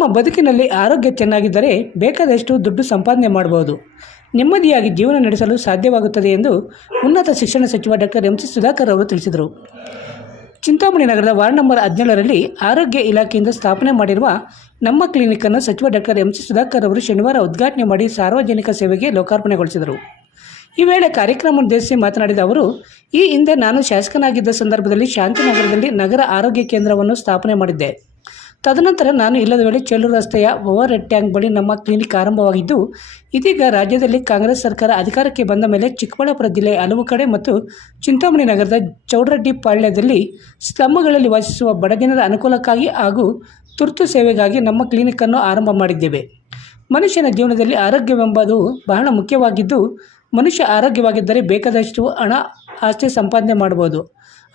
ನಮ್ಮ ಬದುಕಿನಲ್ಲಿ ಆರೋಗ್ಯ ಚೆನ್ನಾಗಿದ್ದರೆ ಬೇಕಾದಷ್ಟು ದುಡ್ಡು ಸಂಪಾದನೆ ಮಾಡಬಹುದು ನೆಮ್ಮದಿಯಾಗಿ ಜೀವನ ನಡೆಸಲು ಸಾಧ್ಯವಾಗುತ್ತದೆ ಎಂದು ಉನ್ನತ ಶಿಕ್ಷಣ ಸಚಿವ ಡಾಕ್ಟರ್ ಎಂ. ಸಿ. ಸುಧಾಕರ್ ಅವರು ತಿಳಿಸಿದರು. ಚಿಂತಾಮಣಿ ನಗರದ ವಾರ್ಡ್ ನಂಬರ್ ಹದಿನೇಳರಲ್ಲಿ ಆರೋಗ್ಯ ಇಲಾಖೆಯಿಂದ ಸ್ಥಾಪನೆ ಮಾಡಿರುವ ನಮ್ಮ ಕ್ಲಿನಿಕನ್ನು ಸಚಿವ ಡಾಕ್ಟರ್ ಎಂ. ಸಿ. ಸುಧಾಕರ್ ಅವರು ಶನಿವಾರ ಉದ್ಘಾಟನೆ ಮಾಡಿ ಸಾರ್ವಜನಿಕ ಸೇವೆಗೆ ಲೋಕಾರ್ಪಣೆಗೊಳಿಸಿದರು. ಈ ವೇಳೆ ಕಾರ್ಯಕ್ರಮ ಉದ್ದೇಶಿಸಿ ಮಾತನಾಡಿದ ಅವರು, ಈ ಹಿಂದೆ ನಾನು ಶಾಸಕನಾಗಿದ್ದ ಸಂದರ್ಭದಲ್ಲಿ ಶಾಂತಿನಗರದಲ್ಲಿ ನಗರ ಆರೋಗ್ಯ ಕೇಂದ್ರವನ್ನು ಸ್ಥಾಪನೆ ಮಾಡಿದ್ದೆ. ತದನಂತರ ನಾನು ಇಲ್ಲದ ವೇಳೆ ಚೇಳೂರು ರಸ್ತೆಯ ಓವರ್ ಹೆಡ್ ಟ್ಯಾಂಕ್ ಬಳಿ ನಮ್ಮ ಕ್ಲಿನಿಕ್ ಆರಂಭವಾಗಿದ್ದು, ಇದೀಗ ರಾಜ್ಯದಲ್ಲಿ ಕಾಂಗ್ರೆಸ್ ಸರ್ಕಾರ ಅಧಿಕಾರಕ್ಕೆ ಬಂದ ಮೇಲೆ ಚಿಕ್ಕಬಳ್ಳಾಪುರ ಜಿಲ್ಲೆಯ ಹಲವು ಕಡೆ ಮತ್ತು ಚಿಂತಾಮಣಿ ನಗರದ ಚೌಡರೆಡ್ಡಿ ಪಾಳ್ಯದಲ್ಲಿ ಸ್ಲಮ್ಗಳಲ್ಲಿ ವಾಸಿಸುವ ಬಡಜನರ ಅನುಕೂಲಕ್ಕಾಗಿ ಹಾಗೂ ತುರ್ತು ಸೇವೆಗಾಗಿ ನಮ್ಮ ಕ್ಲಿನಿಕ್ಕನ್ನು ಆರಂಭ ಮಾಡಿದ್ದೇವೆ. ಮನುಷ್ಯನ ಜೀವನದಲ್ಲಿ ಆರೋಗ್ಯವೆಂಬುದು ಬಹಳ ಮುಖ್ಯವಾಗಿದ್ದು, ಮನುಷ್ಯ ಆರೋಗ್ಯವಾಗಿದ್ದರೆ ಬೇಕಾದಷ್ಟು ಹಣ ಆಸ್ತಿ ಸಂಪಾದನೆ ಮಾಡಬಹುದು.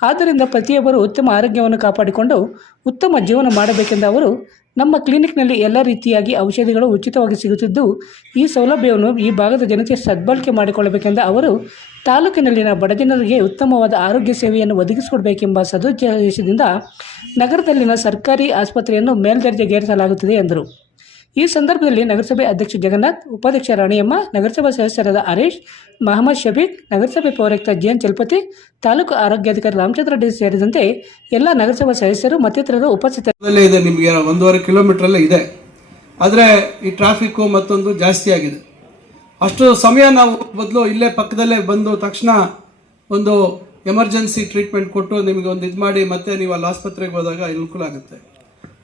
ಆದ್ದರಿಂದ ಪ್ರತಿಯೊಬ್ಬರು ಉತ್ತಮ ಆರೋಗ್ಯವನ್ನು ಕಾಪಾಡಿಕೊಂಡು ಉತ್ತಮ ಜೀವನ ಮಾಡಬೇಕೆಂದ ಅವರು ನಮ್ಮ ಕ್ಲಿನಿಕ್ನಲ್ಲಿ ಎಲ್ಲ ರೀತಿಯಾಗಿ ಔಷಧಿಗಳು ಉಚಿತವಾಗಿ ಸಿಗುತ್ತಿದ್ದು, ಈ ಸೌಲಭ್ಯವನ್ನು ಈ ಭಾಗದ ಜನತೆ ಸದ್ಬಳಕೆ ಮಾಡಿಕೊಳ್ಳಬೇಕೆಂದ ಅವರು ತಾಲೂಕಿನಲ್ಲಿನ ಬಡಜನರಿಗೆ ಉತ್ತಮವಾದ ಆರೋಗ್ಯ ಸೇವೆಯನ್ನು ಒದಗಿಸಿಕೊಡಬೇಕೆಂಬ ಸದುದ್ದೇಶದಿಂದ ನಗರದಲ್ಲಿನ ಸರ್ಕಾರಿ ಆಸ್ಪತ್ರೆಯನ್ನು ಮೇಲ್ದರ್ಜೆಗೇರಿಸಲಾಗುತ್ತಿದೆ ಎಂದರು. ಈ ಸಂದರ್ಭದಲ್ಲಿ ನಗರಸಭೆ ಅಧ್ಯಕ್ಷ ಜಗನ್ನಾಥ್, ಉಪಾಧ್ಯಕ್ಷ ರಾಣಿಯಮ್ಮ, ನಗರಸಭಾ ಸದಸ್ಯರಾದ ಹರೀಶ್, ಮಹಮ್ಮದ್ ಶಫೀಕ್ ನಗರಸಭೆ ಪೌರಾಯುಕ್ತ ಜಿಎನ್ ಚಲಪತಿ, ತಾಲೂಕು ಆರೋಗ್ಯಾಧಿಕಾರಿ ರಾಮಚಂದ್ರ ರೆಡ್ಡಿ ಸೇರಿದಂತೆ ಎಲ್ಲ ನಗರಸಭಾ ಸದಸ್ಯರು ಮತ್ತಿತರರು ಉಪಸ್ಥಿತರಲ್ಲೇ ಇದೆ ನಿಮಗೆ ಒಂದೂವರೆ ಕಿಲೋಮೀಟ್ರಲ್ಲೇ ಇದೆ. ಆದರೆ ಈ ಟ್ರಾಫಿಕ್ಕು ಮತ್ತೊಂದು ಜಾಸ್ತಿ ಆಗಿದೆ. ಅಷ್ಟು ಸಮಯ ನಾವು ಬದಲು ಇಲ್ಲೇ ಪಕ್ಕದಲ್ಲೇ ಬಂದು ತಕ್ಷಣ ಒಂದು ಎಮರ್ಜೆನ್ಸಿ ಟ್ರೀಟ್ಮೆಂಟ್ ಕೊಟ್ಟು ನಿಮಗೆ ಒಂದು ಇದು ಮಾಡಿ ಮತ್ತೆ ನೀವು ಅಲ್ಲಿ ಆಸ್ಪತ್ರೆಗೆ ಹೋದಾಗ ಅನುಕೂಲ ಆಗುತ್ತೆ.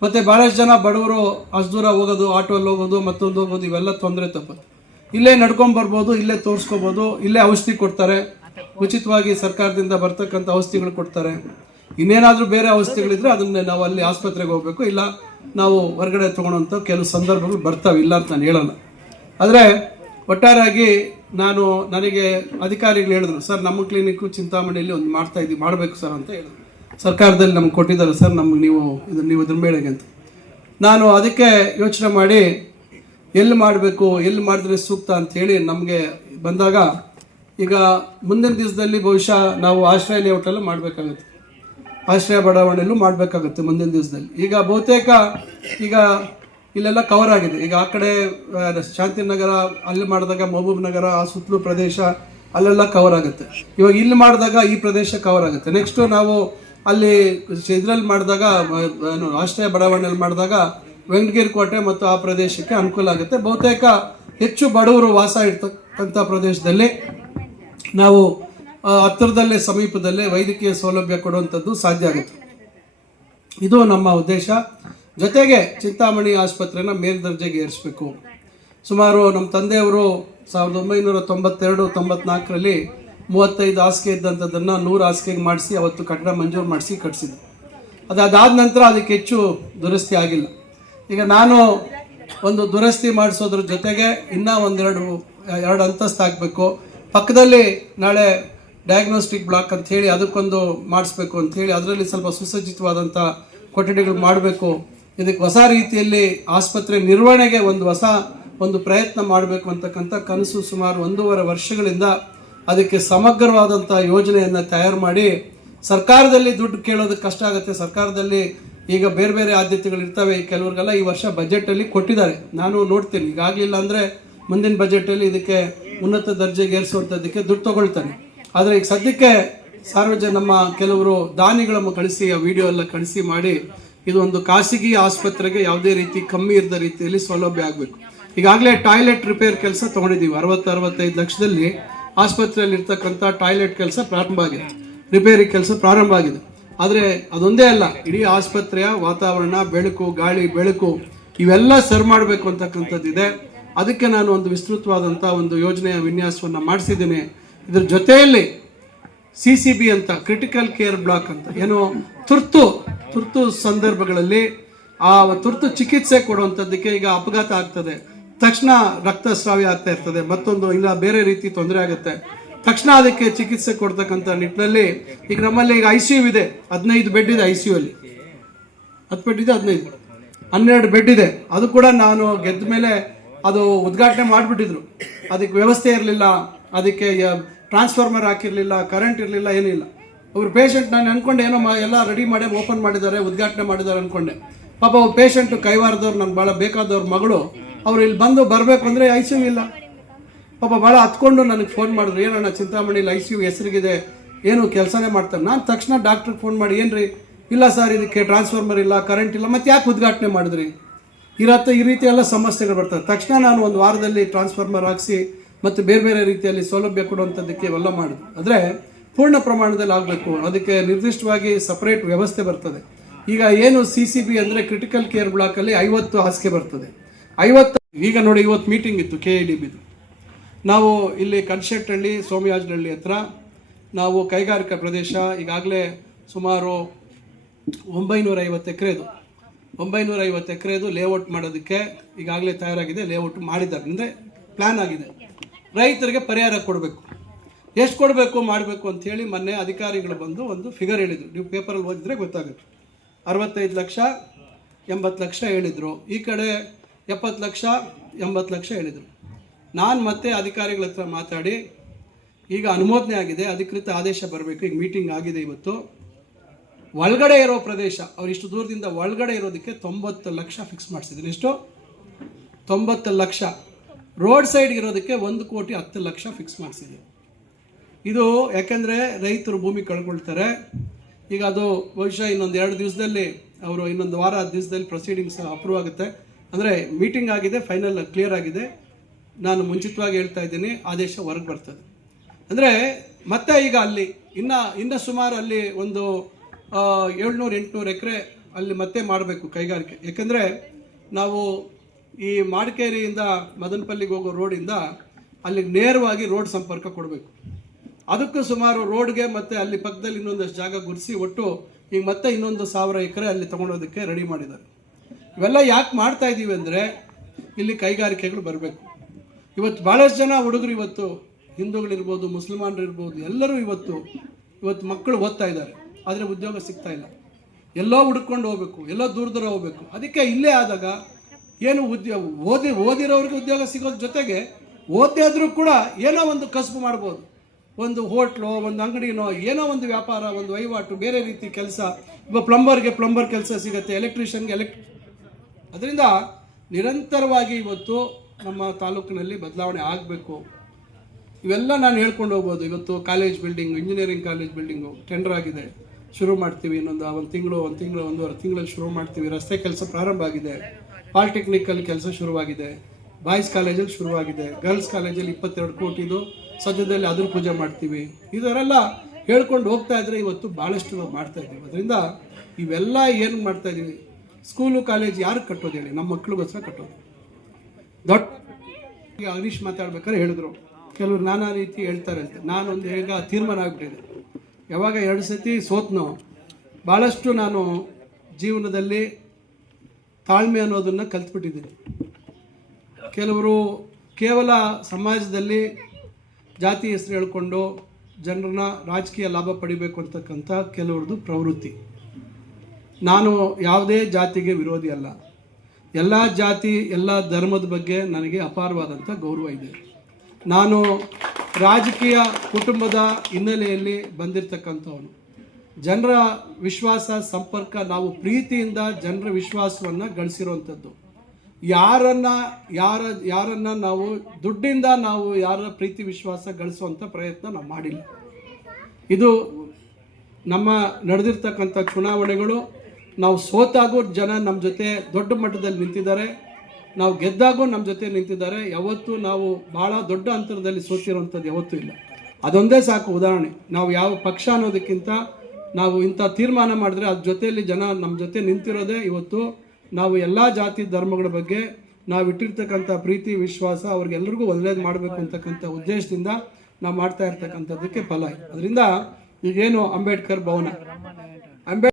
ಮತ್ತು ಭಾಳಷ್ಟು ಜನ ಬಡವರು ಅಷ್ಟು ದೂರ ಹೋಗೋದು ಆಟೋಲ್ಲಿ ಹೋಗೋದು, ಮತ್ತೊಂದು ಹೋಗೋದು, ಇವೆಲ್ಲ ತೊಂದರೆ ತಪ್ಪುತ್ತೆ ಇಲ್ಲೇ ನಡ್ಕೊಂಡ್ ಬರ್ಬೋದು, ಇಲ್ಲೇ ತೋರಿಸ್ಕೋಬೋದು, ಇಲ್ಲೇ ಔಷಧಿ ಕೊಡ್ತಾರೆ. ಉಚಿತವಾಗಿ ಸರ್ಕಾರದಿಂದ ಬರ್ತಕ್ಕಂಥ ಔಷಧಿಗಳು ಕೊಡ್ತಾರೆ. ಇನ್ನೇನಾದರೂ ಬೇರೆ ಔಷಧಿಗಳಿದ್ರೆ ಅದನ್ನೇ ನಾವು ಅಲ್ಲಿ ಆಸ್ಪತ್ರೆಗೆ ಹೋಗ್ಬೇಕು. ಇಲ್ಲ, ನಾವು ಹೊರಗಡೆ ತೊಗೊಳೋಂಥ ಕೆಲವು ಸಂದರ್ಭಗಳು ಬರ್ತಾವೆ, ಇಲ್ಲ ಅಂತ ನಾನು ಹೇಳಲ್ಲ. ಆದರೆ, ಒಟ್ಟಾರೆಯಾಗಿ ನಾನು ನನಗೆ ಅಧಿಕಾರಿಗಳು ಹೇಳಿದ್ರು, ಸರ್, ನಮ್ಮ ಕ್ಲಿನಿಕ್ಕು ಚಿಂತಾಮಣಿಯಲ್ಲಿ ಒಂದು ಮಾಡ್ತಾ ಇದ್ದೀವಿ, ಮಾಡಬೇಕು ಸರ್ ಅಂತ ಹೇಳಿದ್ರು. ಸರ್ಕಾರದಲ್ಲಿ ನಮ್ಗೆ ಕೊಟ್ಟಿದ್ದಾರೆ ಸರ್, ನಮ್ಗೆ ನೀವು ಇದನ್ನು ನೀವು ಇದ್ರ ಮೇಳೆಗೆ ಅಂತ. ನಾನು ಅದಕ್ಕೆ ಯೋಚನೆ ಮಾಡಿ ಎಲ್ಲಿ ಮಾಡಬೇಕು, ಎಲ್ಲಿ ಮಾಡಿದ್ರೆ ಸೂಕ್ತ ಅಂತ ಹೇಳಿ ನಮಗೆ ಬಂದಾಗ ಈಗ ಮುಂದಿನ ದಿವಸದಲ್ಲಿ ಬಹುಶಃ ನಾವು ಆಶ್ರಯ ಲೇಔಟಲ್ಲೂ ಮಾಡಬೇಕಾಗುತ್ತೆ. ಆಶ್ರಯ ಬಡಾವಣೆಯಲ್ಲೂ ಮಾಡಬೇಕಾಗುತ್ತೆ ಮುಂದಿನ ದಿವಸದಲ್ಲಿ. ಈಗ ಬಹುತೇಕ ಈಗ ಇಲ್ಲೆಲ್ಲ ಕವರ್ ಆಗಿದೆ. ಈಗ ಆ ಕಡೆ ಶಾಂತಿನಗರ ಅಲ್ಲಿ ಮಾಡಿದಾಗ ಮಹಬೂಬ್ ನಗರ, ಆ ಸುತ್ತಲೂ ಪ್ರದೇಶ ಅಲ್ಲೆಲ್ಲ ಕವರ್ ಆಗುತ್ತೆ. ಇವಾಗ ಇಲ್ಲಿ ಮಾಡಿದಾಗ ಈ ಪ್ರದೇಶ ಕವರ್ ಆಗುತ್ತೆ. ನೆಕ್ಸ್ಟು ನಾವು ಅಲ್ಲಿ ಇದ್ರಲ್ಲಿ ಮಾಡಿದಾಗ, ಏನು ಆಶ್ರಯ ಬಡಾವಣೆಯಲ್ಲಿ ಮಾಡಿದಾಗ ವೆಂಕಟಗಿರಿ ಕೋಟೆ ಮತ್ತು ಆ ಪ್ರದೇಶಕ್ಕೆ ಅನುಕೂಲ ಆಗುತ್ತೆ. ಬಹುತೇಕ ಹೆಚ್ಚು ಬಡವರು ವಾಸ ಇರ್ತಕ್ಕಂಥ ಪ್ರದೇಶದಲ್ಲಿ ನಾವು ಹತ್ತಿರದಲ್ಲೇ, ಸಮೀಪದಲ್ಲೇ ವೈದ್ಯಕೀಯ ಸೌಲಭ್ಯ ಕೊಡುವಂಥದ್ದು ಸಾಧ್ಯ ಆಗುತ್ತೆ. ಇದು ನಮ್ಮ ಉದ್ದೇಶ. ಜೊತೆಗೆ ಚಿಂತಾಮಣಿ ಆಸ್ಪತ್ರೆನ ಮೇಲ್ದರ್ಜೆಗೆ ಏರಿಸಬೇಕು. ಸುಮಾರು ನಮ್ಮ ತಂದೆಯವರು ಸಾವಿರದ ಒಂಬೈನೂರ ತೊಂಬತ್ತೆರಡು ತೊಂಬತ್ನಾಲ್ಕರಲ್ಲಿ ಮೂವತ್ತೈದು ಹಾಸಿಗೆ ಇದ್ದಂಥದ್ದನ್ನು ನೂರು ಹಾಸಿಗೆಗೆ ಮಾಡಿಸಿ ಅವತ್ತು ಕಟ್ಟಡ ಮಂಜೂರು ಮಾಡಿಸಿ ಕಟ್ಟಿಸಿದ್ರು ಅದಾದ ನಂತರ ಅದಕ್ಕೆ ಹೆಚ್ಚು ದುರಸ್ತಿ ಆಗಿಲ್ಲ. ಈಗ ನಾನು ಒಂದು ದುರಸ್ತಿ ಮಾಡಿಸೋದ್ರ ಜೊತೆಗೆ ಇನ್ನೂ ಒಂದೆರಡು, ಎರಡು ಅಂತಸ್ತು ಆಗಬೇಕು ಪಕ್ಕದಲ್ಲಿ ನಾಳೆ ಡಯಾಗ್ನೋಸ್ಟಿಕ್ ಬ್ಲಾಕ್ ಅಂತ ಹೇಳಿ ಅದಕ್ಕೊಂದು ಮಾಡಿಸ್ಬೇಕು ಅಂತ ಹೇಳಿ ಅದರಲ್ಲಿ ಸ್ವಲ್ಪ ಸುಸಜ್ಜಿತವಾದಂಥ ಕೊಠಡಿಗಳು ಮಾಡಬೇಕು. ಇದಕ್ಕೆ ಹೊಸ ರೀತಿಯಲ್ಲಿ ಆಸ್ಪತ್ರೆ ನಿರ್ವಹಣೆಗೆ ಒಂದು ಹೊಸ ಒಂದು ಪ್ರಯತ್ನ ಮಾಡಬೇಕು ಅಂತಕ್ಕಂಥ ಕನಸು ಸುಮಾರು ಒಂದೂವರೆ ವರ್ಷಗಳಿಂದ ಅದಕ್ಕೆ ಸಮಗ್ರವಾದಂಥ ಯೋಜನೆಯನ್ನು ತಯಾರು ಮಾಡಿ ಸರ್ಕಾರದಲ್ಲಿ ದುಡ್ಡು ಕೇಳೋದಕ್ಕೆ ಕಷ್ಟ ಆಗುತ್ತೆ. ಸರ್ಕಾರದಲ್ಲಿ ಈಗ ಬೇರೆ ಬೇರೆ ಆದ್ಯತೆಗಳು ಇರ್ತವೆ. ಕೆಲವ್ರಿಗೆಲ್ಲ ಈ ವರ್ಷ ಬಜೆಟಲ್ಲಿ ಕೊಟ್ಟಿದ್ದಾರೆ. ನಾನು ನೋಡ್ತೀನಿ. ಈಗಾಗಲಿಲ್ಲ ಅಂದರೆ ಮುಂದಿನ ಬಜೆಟಲ್ಲಿ ಇದಕ್ಕೆ ಉನ್ನತ ದರ್ಜೆಗೆ ಏರಿಸುವಂಥದ್ದಕ್ಕೆ ದುಡ್ಡು ತಗೊಳ್ತಾನೆ. ಆದರೆ ಈಗ ಸದ್ಯಕ್ಕೆ ಸಾರ್ವಜನಿಕ ನಮ್ಮ ಕೆಲವರು ದಾನಿಗಳನ್ನು ಕಳಿಸಿ, ಆ ವಿಡಿಯೋ ಎಲ್ಲ ಕಳಿಸಿ ಮಾಡಿ ಇದು ಒಂದು ಖಾಸಗಿ ಆಸ್ಪತ್ರೆಗೆ ಯಾವುದೇ ರೀತಿ ಕಮ್ಮಿ ಇರದ ರೀತಿಯಲ್ಲಿ ಸೌಲಭ್ಯ ಆಗಬೇಕು. ಈಗಾಗಲೇ ಟಾಯ್ಲೆಟ್ ರಿಪೇರ್ ಕೆಲಸ ತೊಗೊಂಡಿದ್ದೀವಿ. ಅರವತ್ತು, ಅರವತ್ತೈದು ಲಕ್ಷದಲ್ಲಿ ಆಸ್ಪತ್ರೆಯಲ್ಲಿ ಇರ್ತಕ್ಕಂಥ ಟಾಯ್ಲೆಟ್ ಕೆಲಸ ಪ್ರಾರಂಭ ಆಗಿದೆ. ರಿಪೇರಿ ಕೆಲಸ ಪ್ರಾರಂಭ ಆಗಿದೆ. ಆದರೆ ಅದೊಂದೇ ಅಲ್ಲ, ಇಡೀ ಆಸ್ಪತ್ರೆಯ ವಾತಾವರಣ, ಬೆಳಕು, ಗಾಳಿ, ಬೆಳಕು ಇವೆಲ್ಲ ಸರ್ ಮಾಡಬೇಕು ಅಂತಕ್ಕಂಥದ್ದಿದೆ ಅದಕ್ಕೆ ನಾನು ಒಂದು ವಿಸ್ತೃತವಾದಂಥ ಒಂದು ಯೋಜನೆಯ ವಿನ್ಯಾಸವನ್ನು ಮಾಡಿಸಿದ್ದೇನೆ. ಇದ್ರ ಜೊತೆಯಲ್ಲಿ ಸಿ ಸಿ ಬಿ ಅಂತ ಕ್ರಿಟಿಕಲ್ ಕೇರ್ ಬ್ಲಾಕ್ ಅಂತ, ಏನು ತುರ್ತು ತುರ್ತು ಸಂದರ್ಭಗಳಲ್ಲಿ ಆ ತುರ್ತು ಚಿಕಿತ್ಸೆ ಕೊಡುವಂಥದ್ದಕ್ಕೆ ಈಗ ಅಪಘಾತ ಆಗ್ತದೆ. ತಕ್ಷಣ ರಕ್ತಸ್ರಾವ ಆಗ್ತಾ ಇರ್ತದೆ, ಮತ್ತೊಂದು ಇಲ್ಲ, ಬೇರೆ ರೀತಿ ತೊಂದರೆ ಆಗುತ್ತೆ. ತಕ್ಷಣ ಅದಕ್ಕೆ ಚಿಕಿತ್ಸೆ ಕೊಡ್ತಕ್ಕಂಥ ನಿಟ್ಟಿನಲ್ಲಿ ಈಗ ನಮ್ಮಲ್ಲಿ ಈಗ ಐ ಸಿ ಯು ಇದೆ, ಹದಿನೈದು ಬೆಡ್ ಇದೆ ಐ ಸಿ ಯು ಅಲ್ಲಿ. ಹತ್ತು ಬೆಡ್ ಇದೆ, ಹದಿನೈದು. ಹನ್ನೆರಡು ಬೆಡ್ ಇದೆ. ಅದು ಕೂಡ ನಾನು ಗೆದ್ದ ಮೇಲೆ ಅದು ಉದ್ಘಾಟನೆ ಮಾಡಿಬಿಟ್ಟಿದ್ರು. ಅದಕ್ಕೆ ವ್ಯವಸ್ಥೆ ಇರಲಿಲ್ಲ, ಅದಕ್ಕೆ ಟ್ರಾನ್ಸ್ಫಾರ್ಮರ್ ಹಾಕಿರಲಿಲ್ಲ ಕರೆಂಟ್ ಇರಲಿಲ್ಲ ಏನಿಲ್ಲ ಒಬ್ಬರು ಪೇಷಂಟ್ ನಾನು ಅನ್ಕೊಂಡೆ, ಏನೋ ಎಲ್ಲ ರೆಡಿ ಮಾಡಿ ಓಪನ್ ಮಾಡಿದ್ದಾರೆ, ಉದ್ಘಾಟನೆ ಮಾಡಿದ್ದಾರೆ ಅನ್ಕೊಂಡೆ. ಪಾಪ ಪೇಷಂಟ್ ಕೈವಾರದವ್ರು, ನಂಗೆ ಭಾಳ ಬೇಕಾದವ್ರ ಮಗಳು. ಅವ್ರು ಇಲ್ಲಿ ಬಂದು ಬರಬೇಕು ಅಂದರೆ ಐ ಸಿ ಯು ಇಲ್ಲ. ಪಾಪ ಭಾಳ ಹತ್ಕೊಂಡು ನನಗೆ ಫೋನ್ ಮಾಡಿದ್ರು. ಏನಣ್ಣ ಚಿಂತಾಮಣಿಲಿ ಐ ಸಿ ಯು ಹೆಸರಿಗಿದೆ, ಏನು ಕೆಲಸನೇ ಮಾಡ್ತಾರೆ? ನಾನು ತಕ್ಷಣ ಡಾಕ್ಟ್ರಿಗೆ ಫೋನ್ ಮಾಡಿ, ಏನ್ರಿ? ಇಲ್ಲ ಸರ್, ಇದಕ್ಕೆ ಟ್ರಾನ್ಸ್ಫಾರ್ಮರ್ ಇಲ್ಲ ಕರೆಂಟ್ ಇಲ್ಲ, ಮತ್ತೆ ಯಾಕೆ ಉದ್ಘಾಟನೆ ಮಾಡಿದ್ರಿ? ಇರತ್ತ ಈ ರೀತಿ ಎಲ್ಲ ಸಮಸ್ಯೆಗಳು ಬರ್ತವೆ ತಕ್ಷಣ ನಾನು ಒಂದು ವಾರದಲ್ಲಿ ಟ್ರಾನ್ಸ್ಫಾರ್ಮರ್ ಹಾಕ್ಸಿ, ಮತ್ತು ಬೇರೆ ಬೇರೆ ರೀತಿಯಲ್ಲಿ ಸೌಲಭ್ಯ ಕೊಡುವಂಥದ್ದಕ್ಕೆ ಇವೆಲ್ಲ ಮಾಡಿದ್ರು ಆದರೆ ಪೂರ್ಣ ಪ್ರಮಾಣದಲ್ಲಿ ಆಗಬೇಕು. ಅದಕ್ಕೆ ನಿರ್ದಿಷ್ಟವಾಗಿ ಸಪರೇಟ್ ವ್ಯವಸ್ಥೆ ಬರ್ತದೆ. ಈಗ ಏನು ಸಿ ಸಿ ಬಿ ಅಂದರೆ ಕ್ರಿಟಿಕಲ್ ಕೇರ್ ಬ್ಲಾಕಲ್ಲಿ ಐವತ್ತು ಹಾಸಿಗೆ ಬರ್ತದೆ. ಐವತ್ತು ಈಗ ನೋಡಿ ಇವತ್ತು ಮೀಟಿಂಗ್ ಇತ್ತು ಕೆ ಎ ಡಿ ಬಿದು ನಾವು ಇಲ್ಲಿ ಕನ್ಶೆಟ್ಟಹಳ್ಳಿ ಸೋಮಯಾಜನಹಳ್ಳಿ ಹತ್ರ ನಾವು ಕೈಗಾರಿಕಾ ಪ್ರದೇಶ ಈಗಾಗಲೇ ಸುಮಾರು ಒಂಬೈನೂರ ಐವತ್ತು ಎಕರೆದು. ಒಂಬೈನೂರ ಐವತ್ತು ಎಕರೆದು ಲೇಔಟ್ ಮಾಡೋದಕ್ಕೆ ಈಗಾಗಲೇ ತಯಾರಾಗಿದೆ ಲೇಔಟ್ ಮಾಡಿದ್ದಾರೆ. ಅಂದರೆ ಪ್ಲ್ಯಾನ್ ಆಗಿದೆ. ರೈತರಿಗೆ ಪರಿಹಾರ ಕೊಡಬೇಕು. ಎಷ್ಟು ಕೊಡಬೇಕು, ಮಾಡಬೇಕು ಅಂಥೇಳಿ ಮೊನ್ನೆ ಅಧಿಕಾರಿಗಳು ಬಂದು ಒಂದು ಫಿಗರ್ ಹೇಳಿದರು. ನೀವು ಪೇಪರಲ್ಲಿ ಓದಿದ್ರೆ ಗೊತ್ತಾಗುತ್ತೆ. ಅರವತ್ತೈದು ಲಕ್ಷ, ಎಂಬತ್ತು ಲಕ್ಷ ಹೇಳಿದರು. ಈ ಕಡೆ ಎಪ್ಪತ್ತು ಲಕ್ಷ, ಎಂಬತ್ತು ಲಕ್ಷ ಹೇಳಿದರು. ನಾನು ಮತ್ತೆ ಅಧಿಕಾರಿಗಳ ಹತ್ರ ಮಾತಾಡಿ, ಈಗ ಅನುಮೋದನೆ ಆಗಿದೆ, ಅಧಿಕೃತ ಆದೇಶ ಬರಬೇಕು, ಈಗ ಮೀಟಿಂಗ್ ಆಗಿದೆ ಇವತ್ತು. ಒಳಗಡೆ ಇರೋ ಪ್ರದೇಶ, ಅವ್ರು ಇಷ್ಟು ದೂರದಿಂದ ಒಳಗಡೆ ಇರೋದಕ್ಕೆ ತೊಂಬತ್ತು ಲಕ್ಷ ಫಿಕ್ಸ್ ಮಾಡಿಸಿದ್ರು. ಎಷ್ಟು? ತೊಂಬತ್ತು ಲಕ್ಷ. ರೋಡ್ ಸೈಡ್ ಇರೋದಕ್ಕೆ ಒಂದು ಕೋಟಿ ಹತ್ತು ಲಕ್ಷ ಫಿಕ್ಸ್ ಮಾಡಿಸಿದೆ ಇದು ಯಾಕೆಂದರೆ ರೈತರು ಭೂಮಿ ಕಳ್ಕೊಳ್ತಾರೆ. ಈಗ ಅದು ಬಹುಶಃ ಇನ್ನೊಂದು ಎರಡು ದಿವಸದಲ್ಲಿ, ಅವರು ಇನ್ನೊಂದು ವಾರ ದಿವಸದಲ್ಲಿ ಪ್ರೊಸೀಡಿಂಗ್ಸ್ ಅಪ್ರೂವ್ ಆಗುತ್ತೆ. ಅಂದರೆ ಮೀಟಿಂಗ್ ಆಗಿದೆ ಫೈನಲ್ ಕ್ಲಿಯರ್ ಆಗಿದೆ. ನಾನು ಮುಂಚಿತವಾಗಿ ಹೇಳ್ತಾ ಇದ್ದೀನಿ, ಆದೇಶ ಹೊರಗೆ ಬರ್ತದೆ. ಅಂದರೆ ಮತ್ತೆ ಈಗ ಅಲ್ಲಿ, ಇನ್ನು ಇನ್ನು ಸುಮಾರು ಅಲ್ಲಿ ಒಂದು ಏಳ್ನೂರು, ಎಂಟುನೂರು ಎಕರೆ ಅಲ್ಲಿ ಮತ್ತೆ ಮಾಡಬೇಕು ಕೈಗಾರಿಕೆ. ಏಕೆಂದರೆ ನಾವು ಈ ಮಾಡಿಕೇರಿಯಿಂದ ಮದನಪಲ್ಲಿಗೆ ಹೋಗೋ ರೋಡಿಂದ ಅಲ್ಲಿಗೆ ನೇರವಾಗಿ ರೋಡ್ ಸಂಪರ್ಕ ಕೊಡಬೇಕು. ಅದಕ್ಕೂ ಸುಮಾರು ರೋಡ್ಗೆ ಮತ್ತು ಅಲ್ಲಿ ಪಕ್ಕದಲ್ಲಿ ಇನ್ನೊಂದಷ್ಟು ಜಾಗ ಗುರ್ಸಿ ಒಟ್ಟು ಈಗ ಮತ್ತೆ ಇನ್ನೊಂದು ಸಾವಿರ ಎಕರೆ ಅಲ್ಲಿ ತೊಗೊಂಡೋದಕ್ಕೆ ರೆಡಿ ಮಾಡಿದ್ದಾರೆ. ಇವೆಲ್ಲ ಯಾಕೆ ಮಾಡ್ತಾ ಇದ್ದೀವಿ ಅಂದರೆ ಇಲ್ಲಿ ಕೈಗಾರಿಕೆಗಳು ಬರಬೇಕು. ಇವತ್ತು ಭಾಳಷ್ಟು ಜನ ಹುಡುಗರು ಇವತ್ತು ಹಿಂದೂಗಳಿರ್ಬೋದು ಮುಸಲ್ಮಾನರಿರ್ಬೋದು ಎಲ್ಲರೂ ಇವತ್ತು ಇವತ್ತು ಮಕ್ಕಳು ಓದ್ತಾ ಇದ್ದಾರೆ. ಆದರೆ ಉದ್ಯೋಗ ಸಿಗ್ತಾ ಇಲ್ಲ. ಎಲ್ಲೋ ಹುಡ್ಕೊಂಡು ಹೋಗ್ಬೇಕು, ಎಲ್ಲೋ ದೂರ ದೂರ ಹೋಗ್ಬೇಕು. ಅದಕ್ಕೆ ಇಲ್ಲೇ ಆದಾಗ ಏನು ಉದ್ಯೋಗ ಓದಿ, ಓದಿರೋರಿಗೆ ಉದ್ಯೋಗ ಸಿಗೋದ್ರ ಜೊತೆಗೆ ಓದ್ದೇ ಆದರೂ ಕೂಡ ಏನೋ ಒಂದು ಕಸಬು ಮಾಡ್ಬೋದು. ಒಂದು ಹೋಟ್ಲು, ಒಂದು ಅಂಗಡಿನೋ, ಏನೋ ಒಂದು ವ್ಯಾಪಾರ, ಒಂದು ವಹಿವಾಟು, ಬೇರೆ ರೀತಿ ಕೆಲಸ. ಇವಾಗ ಪ್ಲಂಬರ್ಗೆ ಪ್ಲಂಬರ್ ಕೆಲಸ ಸಿಗುತ್ತೆ ಎಲೆಕ್ಟ್ರಿಷಿಯನ್ಗೆ ಎಲೆಕ್ಟ್ ಅದರಿಂದ ನಿರಂತರವಾಗಿ ಇವತ್ತು ನಮ್ಮ ತಾಲೂಕಿನಲ್ಲಿ ಬದಲಾವಣೆ ಆಗಬೇಕು. ಇವೆಲ್ಲ ನಾನು ಹೇಳ್ಕೊಂಡು ಹೋಗ್ಬೋದು. ಇವತ್ತು college building, engineering college building tender ಆಗಿದೆ. ಶುರು ಮಾಡ್ತೀವಿ ಇನ್ನೊಂದು ಒಂದು ತಿಂಗಳು ಒಂದು ತಿಂಗಳು, ಒಂದೂವರೆ ತಿಂಗಳಲ್ಲಿ ಶುರು ಮಾಡ್ತೀವಿ. ರಸ್ತೆ ಕೆಲಸ ಪ್ರಾರಂಭ ಆಗಿದೆ. ಪಾಲಿಟೆಕ್ನಿಕಲ್ಲಿ ಕೆಲಸ ಶುರುವಾಗಿದೆ. ಬಾಯ್ಸ್ ಕಾಲೇಜಲ್ಲಿ ಶುರುವಾಗಿದೆ. ಗರ್ಲ್ಸ್ ಕಾಲೇಜಲ್ಲಿ ಇಪ್ಪತ್ತೆರಡು ಕೋಟಿದು. ಸದ್ಯದಲ್ಲಿ ಅದ್ರ ಪೂಜೆ ಮಾಡ್ತೀವಿ. ಇದರೆಲ್ಲ ಹೇಳ್ಕೊಂಡು ಹೋಗ್ತಾ ಇದ್ರೆ ಇವತ್ತು ಭಾಳಷ್ಟು ಮಾಡ್ತಾ ಇದ್ದೀವಿ. ಅದರಿಂದ ಇವೆಲ್ಲ ಏನು ಮಾಡ್ತಾ ಇದ್ದೀವಿ? ಸ್ಕೂಲು ಕಾಲೇಜ್ ಯಾರು ಕಟ್ಟೋದು ಹೇಳಿ? ನಮ್ಮ ಮಕ್ಳಿಗೋಸ್ಕರ ಕಟ್ಟೋದು. ದೊಡ್ಡ ಹರೀಶ್ ಮಾತಾಡ್ಬೇಕಾದ್ರೆ ಹೇಳಿದ್ರು. ಕೆಲವರು ನಾನಾ ರೀತಿ ಹೇಳ್ತಾರೆ ಅಂತ. ನಾನೊಂದು ಈಗ ತೀರ್ಮಾನ ಆಗಿಬಿಟ್ಟಿದೆ. ಯಾವಾಗ ಎರಡು ಸತಿ ಸೋತ್ನೋ ಭಾಳಷ್ಟು ನಾನು ಜೀವನದಲ್ಲಿ ತಾಳ್ಮೆ ಅನ್ನೋದನ್ನು ಕಲ್ತ್ಬಿಟ್ಟಿದ್ದೀನಿ. ಕೆಲವರು ಕೇವಲ ಸಮಾಜದಲ್ಲಿ ಜಾತಿ ಹೆಸರು ಹೇಳ್ಕೊಂಡು ಜನರನ್ನ ರಾಜಕೀಯ ಲಾಭ ಪಡಿಬೇಕು ಅಂತಕ್ಕಂಥ ಕೆಲವ್ರದ್ದು ಪ್ರವೃತ್ತಿ. ನಾನು ಯಾವುದೇ ಜಾತಿಗೆ ವಿರೋಧಿ ಅಲ್ಲ. ಎಲ್ಲ ಜಾತಿ, ಎಲ್ಲ ಧರ್ಮದ ಬಗ್ಗೆ ನನಗೆ ಅಪಾರವಾದಂಥ ಗೌರವ ಇದೆ. ನಾನು ರಾಜಕೀಯ ಕುಟುಂಬದ ಹಿನ್ನೆಲೆಯಲ್ಲಿ ಬಂದಿರತಕ್ಕಂಥವನು. ಜನರ ವಿಶ್ವಾಸ, ಸಂಪರ್ಕ, ನಾವು ಪ್ರೀತಿಯಿಂದ ಜನರ ವಿಶ್ವಾಸವನ್ನು ಗಳಿಸಿರುವಂಥದ್ದು. ಯಾರನ್ನ, ಯಾರ, ಯಾರನ್ನ ನಾವು, ದುಡ್ಡಿಂದ ನಾವು ಯಾರ ಪ್ರೀತಿ, ವಿಶ್ವಾಸ ಗಳಿಸುವಂಥ ಪ್ರಯತ್ನ ನಾವು ಮಾಡಿಲ್ಲ. ಇದು ನಮ್ಮ ನಡೆದಿರ್ತಕ್ಕಂಥ ಚುನಾವಣೆಗಳು ನಾವು ಸೋತಾಗೂ ಜನ ನಮ್ಮ ಜೊತೆ ದೊಡ್ಡ ಮಟ್ಟದಲ್ಲಿ ನಿಂತಿದ್ದಾರೆ. ನಾವು ಗೆದ್ದಾಗೂ ನಮ್ಮ ಜೊತೆ ನಿಂತಿದ್ದಾರೆ. ಯಾವತ್ತೂ ನಾವು ಭಾಳ ದೊಡ್ಡ ಅಂತರದಲ್ಲಿ ಸೋತಿರುವಂಥದ್ದು ಯಾವತ್ತೂ ಇಲ್ಲ. ಅದೊಂದೇ ಸಾಕು ಉದಾಹರಣೆ. ನಾವು ಯಾವ ಪಕ್ಷ ಅನ್ನೋದಕ್ಕಿಂತ ನಾವು ಇಂಥ ತೀರ್ಮಾನ ಮಾಡಿದ್ರೆ ಅದ್ರ ಜೊತೆಯಲ್ಲಿ ಜನ ನಮ್ಮ ಜೊತೆ ನಿಂತಿರೋದೇ ಇವತ್ತು. ನಾವು ಎಲ್ಲ ಜಾತಿ ಧರ್ಮಗಳ ಬಗ್ಗೆ ನಾವು ಇಟ್ಟಿರ್ತಕ್ಕಂಥ ಪ್ರೀತಿ, ವಿಶ್ವಾಸ ಅವ್ರಿಗೆಲ್ಲರಿಗೂ ಒಳ್ಳೇದು ಮಾಡಬೇಕು ಅಂತಕ್ಕಂಥ ಉದ್ದೇಶದಿಂದ ನಾವು ಮಾಡ್ತಾ ಇರ್ತಕ್ಕಂಥದ್ದಕ್ಕೆ ಫಲ. ಅದರಿಂದ ಈಗೇನು ಅಂಬೇಡ್ಕರ್ ಭವನ. ಅಂಬೇಡ್